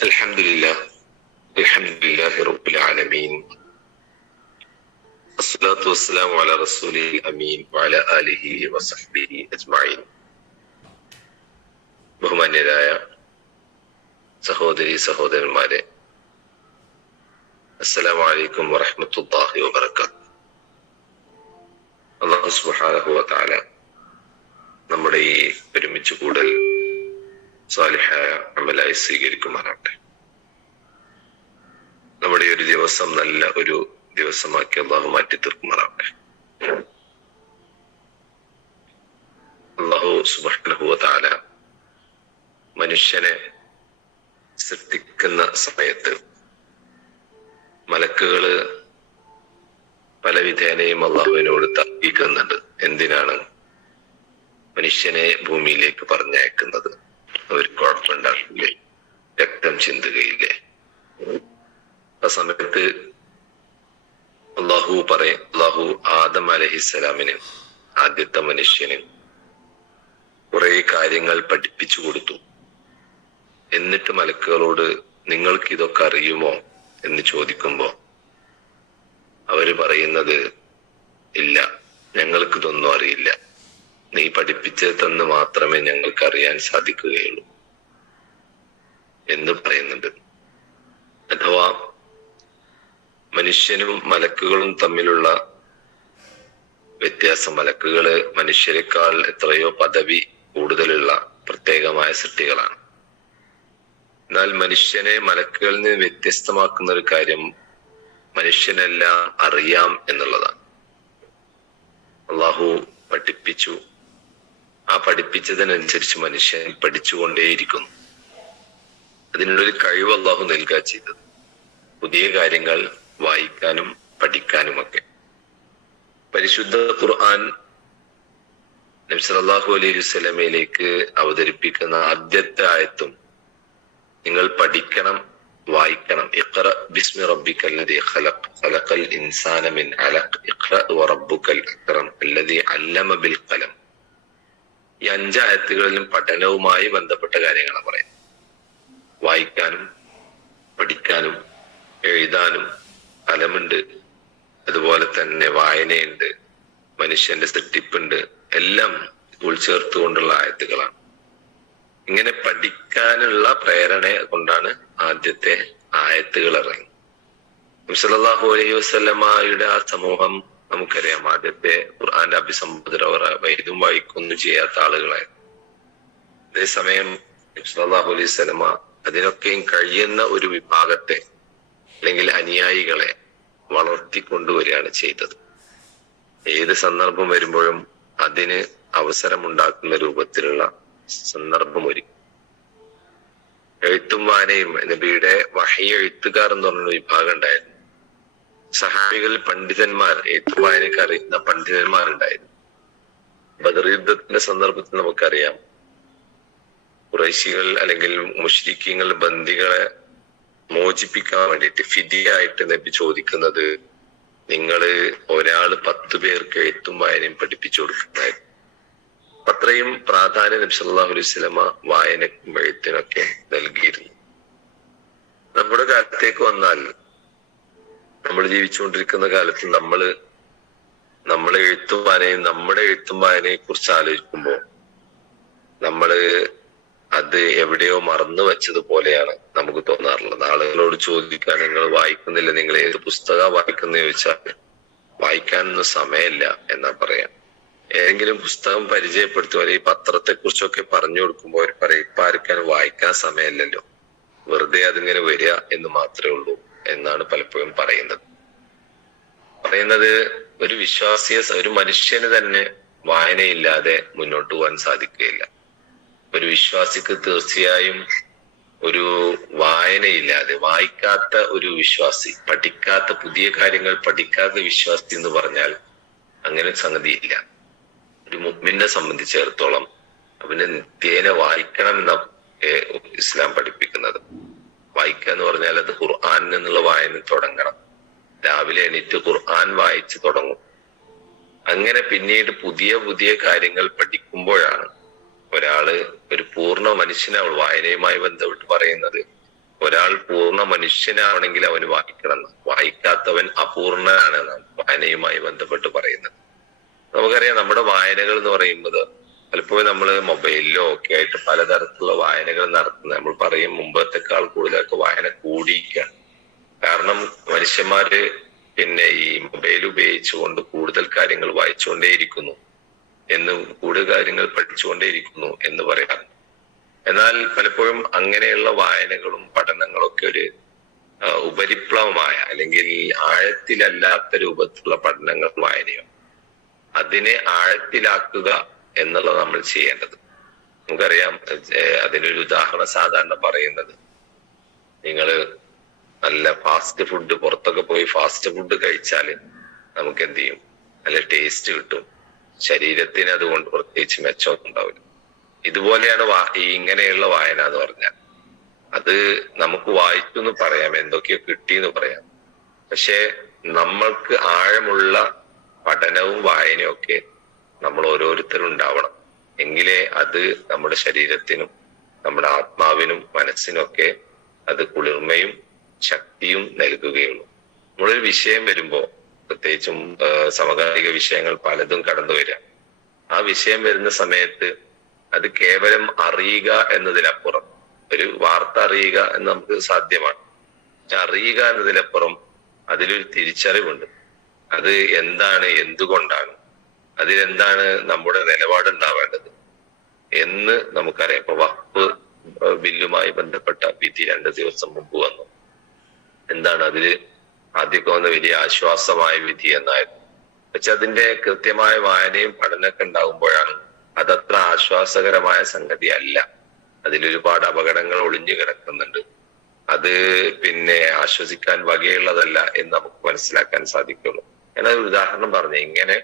الحمد لله الحمد لله رب العالمين الصلاة والسلام على رسوله الأمين وعلى آله وصحبه أجمعين ബഹുമാന്യരായ സഹോദരി സഹോദരന്മാരെ അസ്സലാമു അലൈക്കും വറഹ്മത്തുള്ളാഹി വബറകാത്ത് അള്ളാഹു സുബ്ഹാനഹു വ തആല നമ്മുടെ ഈ ഒരുമിച്ച് കൂടൽ സാലിഹായ അമലായി സ്വീകരിക്കുമാറാകട്ടെ. നമ്മുടെ ഒരു ദിവസം നല്ല ഒരു ദിവസമാക്കി അള്ളാഹു മാറ്റി തീർക്കുമാറാകട്ടെ അള്ളാഹു തആല മനുഷ്യനെ സൃഷ്ടിക്കുന്ന സമയത്ത് മലക്കുകൾ പല വിധേനയും അള്ളാഹുവിനോട് തർക്കിക്കുന്നുണ്ട്. എന്തിനാണ് മനുഷ്യനെ ഭൂമിയിലേക്ക് പറഞ്ഞയക്കുന്നത്? രക്തം ചിന്തുകയില്ലേ? ആ സമയത്ത് അള്ളാഹു പറയും അള്ളാഹു ആദം അലഹിസ്സലാമിന് ആദ്യത്തെ മനുഷ്യന് കുറെ കാര്യങ്ങൾ പഠിപ്പിച്ചു കൊടുത്തു. എന്നിട്ട് മലക്കുകളോട് നിങ്ങൾക്ക് ഇതൊക്കെ അറിയുമോ എന്ന് ചോദിക്കുമ്പോ അവർ പറയുന്നത് ഇല്ല ഞങ്ങൾക്ക് ഇതൊന്നും അറിയില്ല. നീ പഠിപ്പിച്ചത് തന്ന് മാത്രമേ ഞങ്ങൾക്ക് അറിയാൻ സാധിക്കുകയുള്ളൂ. എന്ന് പറയുന്നുണ്ട്. അഥവാ മനുഷ്യനും മലക്കുകളും തമ്മിലുള്ള വ്യത്യാസം മലക്കുകൾ മനുഷ്യരെക്കാൾ എത്രയോ പദവി കൂടുതലുള്ള പ്രത്യേകമായ സൃഷ്ടികളാണ്. എന്നാൽ മനുഷ്യനെ മലക്കുകളിൽ നിന്ന് വ്യത്യസ്തമാക്കുന്ന ഒരു കാര്യം മനുഷ്യനെല്ലാം അറിയാം എന്നുള്ളതാണ്. അള്ളാഹു പഠിപ്പിച്ചു. ആ പഠിപ്പിച്ചതിനനുസരിച്ച് മനുഷ്യൻ പഠിച്ചുകൊണ്ടേയിരിക്കുന്നു. അതിനുള്ളൊരു കഴിവ് അള്ളാഹു നൽകുക ചെയ്തത്. പുതിയ കാര്യങ്ങൾ വായിക്കാനും പഠിക്കാനുമൊക്കെ. പരിശുദ്ധ ഖുർആൻ നബ്സലാഹു അലൈഹി വസല്ലമയിലേക്ക് അവതരിപ്പിക്കുന്ന ആദ്യത്തെ ആയത്തും നിങ്ങൾ പഠിക്കണം വായിക്കണം. ഇഖ്റ ബിസ്മി റബ്ബിക്കല്ലദീ ഖലഖ്. ഖലഖൽ ഇൻസാന മിൻ അലഖ്. ഇഖ്റ വറബ്ബുക്കൽ അക്രം അല്ലദീ അല്ലമ ബിൽ ഖലം. ഈ അഞ്ചായത്തുകളിലും പഠനവുമായി ബന്ധപ്പെട്ട കാര്യങ്ങളാണ് പറയുന്നത്. വായിക്കാനും പഠിക്കാനും എഴുതാനും ഫലമുണ്ട്. അതുപോലെ തന്നെ വായനയുണ്ട് മനുഷ്യന്റെ സൃഷ്ടിപ്പുണ്ട് എല്ലാം ഉൾച്ചേർത്തുകൊണ്ടുള്ള ആയത്തുകളാണ്. ഇങ്ങനെ പഠിക്കാനുള്ള പ്രേരണ കൊണ്ടാണ് ആദ്യത്തെ ആയത്തുകൾ ഇറങ്ങി. സല്ലല്ലാഹു അലൈഹി വസല്ലമയുടെ ആ സമൂഹം നമുക്കറിയാം. ആദ്യത്തെ ഖുർആാന്റെ അഭിസംബോധന വൈദ്യം വായിക്കൊന്നും ചെയ്യാത്ത ആളുകളായിരുന്നു. അതേസമയം സല്ലല്ലാഹു അലൈഹി വസല്ലമ അതിനൊക്കെയും കഴിയുന്ന ഒരു വിഭാഗത്തെ അല്ലെങ്കിൽ അനുയായികളെ വളർത്തിക്കൊണ്ടുവരികയാണ് ചെയ്തത്. ഏത് സന്ദർഭം വരുമ്പോഴും അതിന് അവസരമുണ്ടാക്കുന്ന രൂപത്തിലുള്ള സന്ദർഭം ഒരുക്കി എഴുത്തും വാനയും നബിയുടെ വഹി എഴുത്തുകാർ എന്ന് പറഞ്ഞ വിഭാഗം ഉണ്ടായിരുന്നു. സഹാബികളിൽ പണ്ഡിതന്മാർ എഴുത്തും വായനയ്ക്ക് അറിയുന്ന പണ്ഡിതന്മാരുണ്ടായിരുന്നു. ബദർ യുദ്ധത്തിന്റെ സന്ദർഭത്തിൽ നമുക്കറിയാം കുറേശികൾ അല്ലെങ്കിൽ മുഷ്രിഖീങ്ങൾ ബന്ദികളെ മോചിപ്പിക്കാൻ വേണ്ടിയിട്ട് ഫിദിയായിട്ട് നബി ചോദിക്കുന്നത് നിങ്ങൾ ഒരാൾ പത്ത് പേർക്ക് എഴുത്തും വായനയും പഠിപ്പിച്ചു കൊടുക്കുന്നതായിരുന്നു. അത്രയും പ്രാധാന്യം നബി സല്ലല്ലാഹു അലൈഹി വസല്ലമ വായനക്കും എഴുത്തിനൊക്കെ നൽകിയിരുന്നു. നമ്മുടെ കാലത്തേക്ക് വന്നാൽ നമ്മൾ ജീവിച്ചുകൊണ്ടിരിക്കുന്ന കാലത്ത് നമ്മൾ നമ്മളെ എഴുത്തും വായനയും നമ്മുടെ എഴുത്തും വായനയെ കുറിച്ച് ആലോചിക്കുമ്പോൾ നമ്മൾ അത് എവിടെയോ മറന്നു വെച്ചതുപോലെയാണ് നമുക്ക് തോന്നാറുള്ളത്. ആളുകളോട് ചോദിക്കാൻ നിങ്ങൾ വായിക്കുന്നില്ല നിങ്ങൾ ഏത് പുസ്തക വായിക്കുന്ന ചോദിച്ചാൽ വായിക്കാനൊന്നും സമയമില്ല എന്നാ പറയാം. ഏതെങ്കിലും പുസ്തകം പരിചയപ്പെടുത്തും അല്ലെങ്കിൽ പത്രത്തെ കുറിച്ചൊക്കെ പറഞ്ഞു കൊടുക്കുമ്പോൾ അവർ പറയും ഇപ്പൊ ആർക്കാൻ വായിക്കാൻ സമയമില്ലല്ലോ. വെറുതെ അതിങ്ങനെ വരിക എന്ന് മാത്രമേ ഉള്ളൂ എന്നാണ് പലപ്പോഴും പറയുന്നത്. പറയുന്നത് ഒരു വിശ്വാസിയെ ഒരു മനുഷ്യന് തന്നെ വായനയില്ലാതെ മുന്നോട്ട് പോകാൻ സാധിക്കുകയില്ല. ഒരു വിശ്വാസിക്ക് തീർച്ചയായും ഒരു വായനയില്ലാതെ വായിക്കാത്ത ഒരു വിശ്വാസി പഠിക്കാത്ത പുതിയ കാര്യങ്ങൾ പഠിക്കാത്ത വിശ്വാസി എന്ന് പറഞ്ഞാൽ അങ്ങനെ സംഗതിയില്ല ഒരു മുഗ്മിനെ സംബന്ധിച്ചിടത്തോളം അവന് നിത്യേന വായിക്കണം എന്ന ഇസ്ലാം പഠിപ്പിക്കുന്നത്. വായിക്കുക എന്ന് പറഞ്ഞാൽ അത് ഖുർആൻ എന്നുള്ള വായന തുടങ്ങണം. രാവിലെ എണീറ്റ് ഖുർആൻ വായിച്ചു തുടങ്ങും. അങ്ങനെ പിന്നീട് പുതിയ പുതിയ കാര്യങ്ങൾ പഠിക്കുമ്പോഴാണ് ഒരാൾ ഒരു പൂർണ മനുഷ്യനാവുള്ളൂ വായനയുമായി ബന്ധപ്പെട്ട് പറയുന്നത്. ഒരാൾ പൂർണ മനുഷ്യനാണെങ്കിൽ അവന് വായിക്കണം. വായിക്കാത്തവൻ അപൂർണനാണ് വായനയുമായി ബന്ധപ്പെട്ട് പറയുന്നത്. നമുക്കറിയാം നമ്മുടെ വായനകൾ എന്ന് പറയുന്നത് പലപ്പോഴും നമ്മൾ മൊബൈലിലോ ഒക്കെ ആയിട്ട് പലതരത്തിലുള്ള വായനകൾ നടത്തുന്നത്. നമ്മൾ പറയും മുമ്പത്തെക്കാൾ കൂടുതലൊക്കെ വായന കൂടിയിരിക്കുകയാണ് കാരണം മനുഷ്യന്മാര് പിന്നെ ഈ മൊബൈൽ ഉപയോഗിച്ചുകൊണ്ട് കൂടുതൽ കാര്യങ്ങൾ വായിച്ചുകൊണ്ടേയിരിക്കുന്നു. എന്ന് കൂടുതൽ കാര്യങ്ങൾ പഠിച്ചുകൊണ്ടേയിരിക്കുന്നു എന്ന് പറയാം. എന്നാൽ പലപ്പോഴും അങ്ങനെയുള്ള വായനകളും പഠനങ്ങളും ഒക്കെ ഒരു ഉപരിപ്ലവമായ അല്ലെങ്കിൽ ആഴത്തിലല്ലാത്ത രൂപത്തിലുള്ള പഠനങ്ങൾ വായനയും അതിനെ ആഴത്തിലാക്കുക എന്നുള്ളത് നമ്മൾ ചെയ്യേണ്ടത്. നമുക്കറിയാം അതിനൊരു ഉദാഹരണം സാധാരണ പറയുന്നത്. നിങ്ങൾ നല്ല ഫാസ്റ്റ് ഫുഡ് പുറത്തൊക്കെ പോയി ഫാസ്റ്റ് ഫുഡ് കഴിച്ചാൽ നമുക്ക് എന്ത് ചെയ്യും? നല്ല ടേസ്റ്റ് കിട്ടും. ശരീരത്തിന് അതുകൊണ്ട് പ്രത്യേകിച്ച് മെച്ചമൊന്നും ഉണ്ടാവില്ല. ഇതുപോലെയാണ് ഈ ഇങ്ങനെയുള്ള വായന എന്ന് പറഞ്ഞാൽ. അത് നമുക്ക് വായിച്ചു എന്ന് പറയാം എന്തൊക്കെയോ കിട്ടിയെന്ന് പറയാം. പക്ഷെ നമ്മൾക്ക് ആഴമുള്ള പഠനവും വായനയും ഒക്കെ നമ്മൾ ഓരോരുത്തരും ഉണ്ടാവണം എങ്കിലേ അത് നമ്മുടെ ശരീരത്തിനും നമ്മുടെ ആത്മാവിനും മനസ്സിനൊക്കെ അത് കുളിർമയും ശക്തിയും നൽകുകയുള്ളൂ. നമ്മളൊരു വിഷയം വരുമ്പോ പ്രത്യേകിച്ചും സമകാലിക വിഷയങ്ങൾ പലതും കടന്നു വരിക. ആ വിഷയം വരുന്ന സമയത്ത് അത് കേവലം അറിയുക എന്നതിലപ്പുറം ഒരു വാർത്ത അറിയുക എന്ന് നമുക്ക് സാധ്യമാണ്. അറിയുക എന്നതിനപ്പുറം അതിലൊരു തിരിച്ചറിവുണ്ട്. അത് എന്താണ് എന്തുകൊണ്ടാണ് അതിലെന്താണ് നമ്മുടെ നിലപാടുണ്ടാവേണ്ടത് എന്ന് നമുക്കറിയാം. ഇപ്പൊ വഖഫ് ബില്ലുമായി ബന്ധപ്പെട്ട വിധി രണ്ട് ദിവസം മുമ്പ് വന്നു. എന്താണ് അതിൽ ആദ്യമൊക്കെ വന്ന വലിയ ആശ്വാസമായ വിധി എന്നായിരുന്നു. പക്ഷെ അതിന്റെ കൃത്യമായ വായനയും പഠനമൊക്കെ ഉണ്ടാകുമ്പോഴാണ് അതത്ര ആശ്വാസകരമായ സംഗതി അല്ല. അതിലൊരുപാട് അപകടങ്ങൾ ഒളിഞ്ഞു കിടക്കുന്നുണ്ട്. അത് പിന്നെ ആശ്വസിക്കാൻ വകയുള്ളതല്ല എന്ന് നമുക്ക് മനസ്സിലാക്കാൻ സാധിക്കുള്ളൂ. ഞാൻ ഒരു ഉദാഹരണം പറഞ്ഞു. ഇങ്ങനെ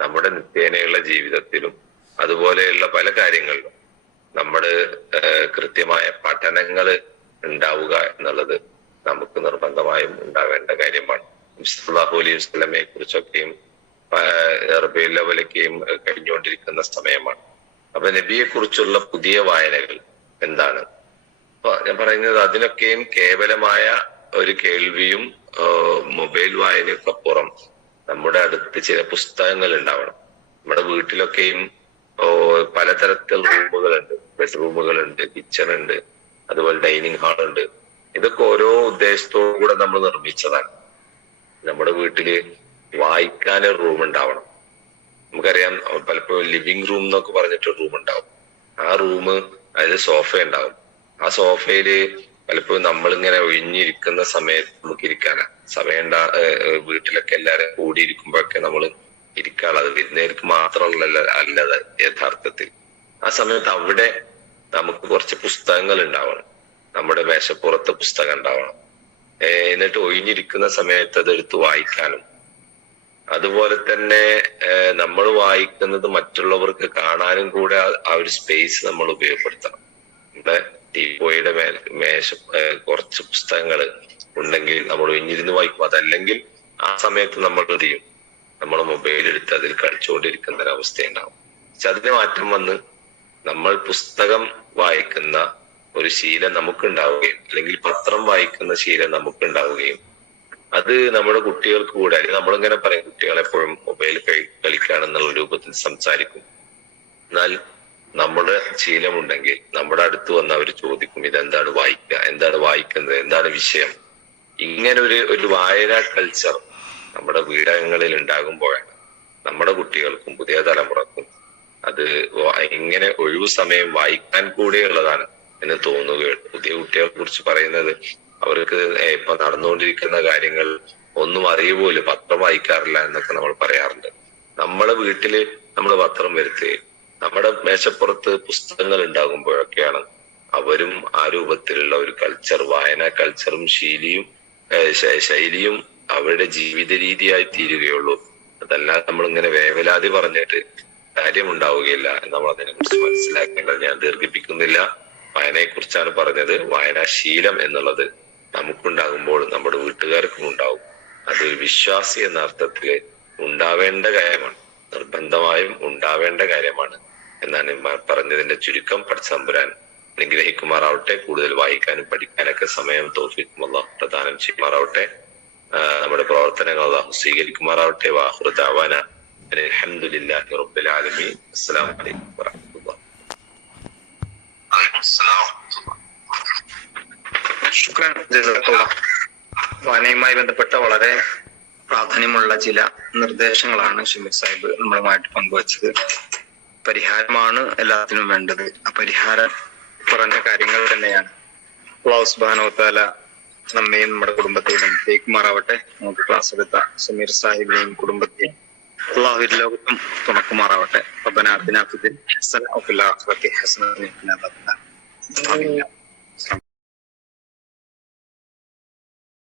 നമ്മുടെ നിത്യേനയുള്ള ജീവിതത്തിലും അതുപോലെയുള്ള പല കാര്യങ്ങളിലും നമ്മുടെ കൃത്യമായ പഠനങ്ങൾ ഉണ്ടാവുക എന്നുള്ളത് നമുക്ക് നിർബന്ധമായും ഉണ്ടാവേണ്ട കാര്യമാണ്. മുസ്തഫാഹു അലൈഹി വസ്ലമെ കുറിച്ചൊക്കെയും റബിയുൽ ലെവലൊക്കെയും കഴിഞ്ഞുകൊണ്ടിരിക്കുന്ന സമയമാണ്. അപ്പൊ നബിയെ കുറിച്ചുള്ള പുതിയ വായനകൾ എന്താണ്? ഞാൻ പറയുന്നത് അതിനൊക്കെയും കേവലമായ ഒരു കേൾവിയും മൊബൈൽ വായനക്കപ്പുറം നമ്മുടെ അടുത്ത് ചില പുസ്തകങ്ങൾ ഉണ്ടാവണം. നമ്മുടെ വീട്ടിലൊക്കെയും പലതരത്തിൽ റൂമുകളുണ്ട്. ബെഡ്റൂമുകളുണ്ട് കിച്ചൺ ഉണ്ട് അതുപോലെ ഡൈനിങ് ഹാൾ ഉണ്ട് ഇതൊക്കെ ഓരോ ഉദ്ദേശത്തോടു കൂടെ നമ്മൾ നിർമ്മിച്ചതാണ്. നമ്മുടെ വീട്ടിൽ വായിക്കാൻ ഒരു റൂം ഉണ്ടാവണം. നമുക്കറിയാം പലപ്പോഴും ലിവിംഗ് റൂം എന്നൊക്കെ പറഞ്ഞിട്ട് റൂം ഉണ്ടാവും. ആ റൂം അതിൽ സോഫ ഉണ്ടാവും. ആ സോഫയിൽ പലപ്പോഴും നമ്മളിങ്ങനെ ഒഴിഞ്ഞിരിക്കുന്ന സമയത്ത് നമുക്ക് ഇരിക്കാനാ സമയം ഉണ്ടാ വീട്ടിലൊക്കെ എല്ലാരും കൂടിയിരിക്കുമ്പോഴൊക്കെ നമ്മൾ ഇരിക്കാനുള്ളത് വിരുന്നേർക്ക് മാത്രമല്ല അല്ലത് യഥാർത്ഥത്തിൽ. ആ സമയത്ത് അവിടെ നമുക്ക് കുറച്ച് പുസ്തകങ്ങൾ ഉണ്ടാവണം. നമ്മുടെ മേശപ്പുറത്ത് പുസ്തകം ഉണ്ടാവണം. എന്നിട്ട് ഒഴിഞ്ഞിരിക്കുന്ന സമയത്ത് അതെടുത്ത് വായിക്കാനും. അതുപോലെ തന്നെ നമ്മൾ വായിക്കുന്നത് മറ്റുള്ളവർക്ക് കാണാനും കൂടെ ആ- ഒരു സ്പേസ് നമ്മൾ ഉപയോഗപ്പെടുത്തണം. നമ്മുടെ ടീപ്പോയുടെ മേ മേശ കുറച്ച് പുസ്തകങ്ങൾ ഉണ്ടെങ്കിൽ നമ്മൾ ഒഴിഞ്ഞിരുന്ന് വായിക്കും. അതല്ലെങ്കിൽ ആ സമയത്ത് നമ്മൾ ചെയ്യും? നമ്മൾ മൊബൈൽ എടുത്ത് അതിൽ കളിച്ചുകൊണ്ടിരിക്കുന്ന ഒരു അവസ്ഥയുണ്ടാവും. പക്ഷെ അതിന് മാറ്റം വന്ന് നമ്മൾ പുസ്തകം വായിക്കുന്ന ഒരു ശീലം നമുക്കുണ്ടാവുകയും അല്ലെങ്കിൽ പത്രം വായിക്കുന്ന ശീലം നമുക്കുണ്ടാവുകയും. അത് നമ്മുടെ കുട്ടികൾക്ക് കൂടെ അല്ലെങ്കിൽ നമ്മളിങ്ങനെ പറയും കുട്ടികളെപ്പോഴും മൊബൈൽ കളിക്കുകയാണെന്നുള്ള രൂപത്തിൽ സംസാരിക്കും. എന്നാൽ നമ്മുടെ ശീലമുണ്ടെങ്കിൽ നമ്മുടെ അടുത്ത് വന്ന് അവർ ചോദിക്കും ഇതെന്താണ് വായിക്കുക എന്താണ് വായിക്കുന്നത്? എന്താണ് വിഷയം? ഇങ്ങനെ ഒരു ഒരു വായന കൾച്ചർ നമ്മുടെ വീടകങ്ങളിൽ ഉണ്ടാകുമ്പോഴാണ് നമ്മുടെ കുട്ടികൾക്കും പുതിയ തലമുറക്കും അത് ഇങ്ങനെ ഒഴിവു സമയം വായിക്കാൻ കൂടെയുള്ളതാണ്. എന്ന് തോന്നുക പുതിയ കുട്ടികളെ കുറിച്ച് പറയുന്നത്. അവർക്ക് ഇപ്പൊ നടന്നുകൊണ്ടിരിക്കുന്ന കാര്യങ്ങൾ ഒന്നും അറിയുപോലും പത്രം വായിക്കാറില്ല എന്നൊക്കെ നമ്മൾ പറയാറുണ്ട്. നമ്മളെ വീട്ടിൽ നമ്മൾ പത്രം വരുത്തുകയും നമ്മുടെ മേശപ്പുറത്ത് പുസ്തകങ്ങൾ ഉണ്ടാകുമ്പോഴൊക്കെയാണ് അവരും ആ രൂപത്തിലുള്ള ഒരു കൾച്ചർ വായന കൾച്ചറും ശീലിയും ശൈലിയും അവരുടെ ജീവിത രീതിയായി തീരുകയുള്ളൂ. അതല്ലാതെ നമ്മൾ ഇങ്ങനെ വേവലാതി പറഞ്ഞിട്ട് കാര്യമുണ്ടാവുകയില്ല. നമ്മൾ അതിനെ കുറിച്ച് മനസ്സിലാക്കേണ്ടത് ഞാൻ ദീർഘിപ്പിക്കുന്നില്ല. വായനയെ കുറിച്ചാണ് പറഞ്ഞത്. വായനാശീലം എന്നുള്ളത് നമുക്കുണ്ടാകുമ്പോൾ നമ്മുടെ വീട്ടുകാർക്കും ഉണ്ടാവും. അത് വിശ്വാസി എന്ന അർത്ഥത്തിൽ ഉണ്ടാവേണ്ട കാര്യമാണ്. നിർബന്ധമായും ഉണ്ടാവേണ്ട കാര്യമാണ് എന്നാണ് പറഞ്ഞതിന്റെ ചുരുക്കം. പഠിച്ചമ്പുരാൻ അനുഗ്രഹിക്കുമാറാവട്ടെ. കൂടുതൽ വായിക്കാനും പഠിക്കാനൊക്കെ സമയം തോഫിക്കും പ്രദാനം ചെയ്യുമാറാവട്ടെ. നമ്മുടെ പ്രവർത്തനങ്ങൾ സ്വീകരിക്കുമാറാവട്ടെ. വാഹുദാവാന അലഹമുല്ലാഹി റബ്ബിൽ ആലമീൻ. അസ്സലാമു അലൈക്കും വറഹ്മത്തുള്ളാഹി ശുക്രൻ. വായനയുമായി ബന്ധപ്പെട്ട വളരെ പ്രാധാന്യമുള്ള ചില നിർദ്ദേശങ്ങളാണ് ഷമീർ സാഹിബ് നമ്മളുമായിട്ട് പങ്കുവച്ചത്. പരിഹാരമാണ് എല്ലാത്തിനും വേണ്ടത്. ആ പരിഹാരം പറഞ്ഞ കാര്യങ്ങൾ തന്നെയാണ്. വതആല നമ്മയും നമ്മുടെ കുടുംബത്തെയും തേക്കുമാറാവട്ടെ. നമുക്ക് ക്ലാസ് എടുത്ത സമീർ സാഹിബിനെയും കുടുംബത്തെയും അള്ളാഹു ലോകത്തും തുണക്കുമാറാവട്ടെ. റബ്ബനാ ആതിനാ ഫിദ്ദുനിയ ഹസന വഫിൽ ആഖിറതി ഹസന Tabii. Ee,